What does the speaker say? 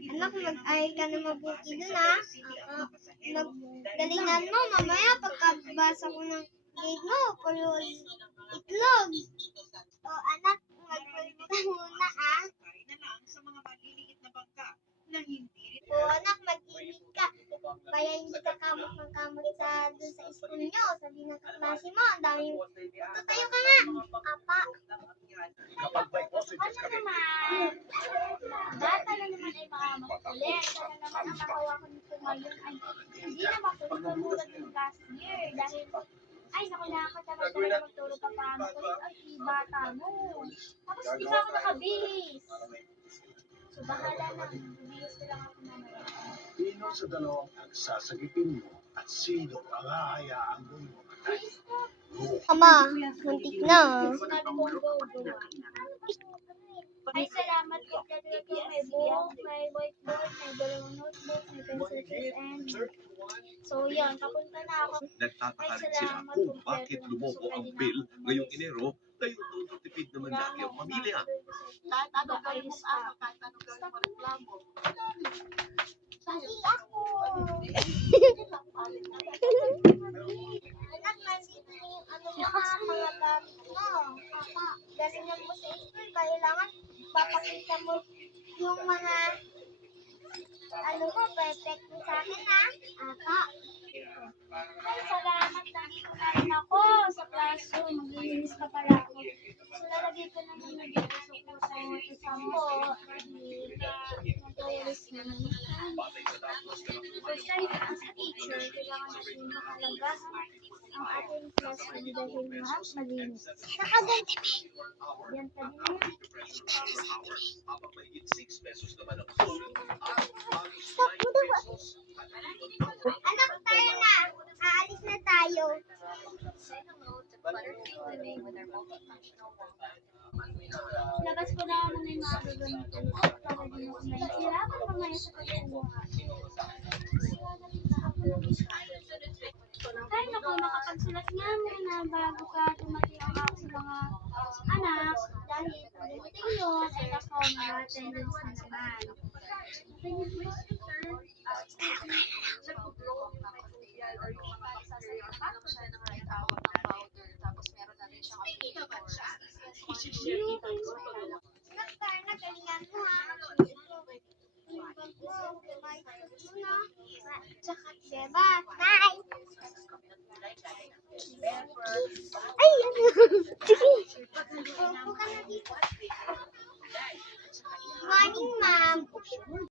Anak, mag-ay ka na mabuti dun, ha? Maggalingan mo, mamaya pagkabasa ko ng grade mo, puro itlog. O, anak, magpulpo ka muna, ha? O, anak, mag-init ka. Kaya hindi ka kamot ng kamot dun sa school nyo. Sabi ng kaklase mo, ang daming tutayo ka nga. Apa. Ano naman? Bata na naman ay makamakulit. Sana naman ang nakawakan nito ngayon ay hindi na makulit katulad ng last year. Dahil, ay naku, nakakatamad talaga magturo pa pa makulit. Ay, bata mo. Tapos hindi pa ako nakabihis. So, bahala na. Bihis ko lang ako mamaya. Sino sa dalawang pagsasagipin mo at sino ang hahayaan mo? Ama, muntik na. Sinabi ko go. Ay, salamat po talaga. May book, may whiteboard, may dalawang notebook, may pencil case, and so yun, papunta na ako. Nagtataka rin sila kung bakit lumobo ang bill ngayong Enero, ngayon tututipid naman lagi ang pamilya. Kahit ano gawin mo sa kahit ano gawin mo reklamo. Pati ako. Anak, nasito na yung ano mo ha, mga gamit mo. Apa, galingan mo sa school, kailangan papakita mo yung mga ano mo, perfect mo sa akin ha. Apa. Ay, salamat na dito na rin ako sa classroom. Maglilinis pa pala ako. So, lalagay ko na muna dito sa sampo. Nag-iris na naman. Kasi kahit as a teacher, kailangan natin makalagahan ang ating classroom dahil malinis. Nakaganti mo. Yan pa din yan. Stop mo daw. Anak, tayo na. Aalis na tayo. Labas ko na muna yung mga gagamitin para din ako mahihirapan mamaya sa pagkuha. Ay, naku, makapagsulat nga muna bago ka dumating ang ako sa mga anak. Dahil kung dumating yun, ay naku, mga attendance na naman. Anak, tayo na. Galingan mo ha. Tsaka, diba? Bye!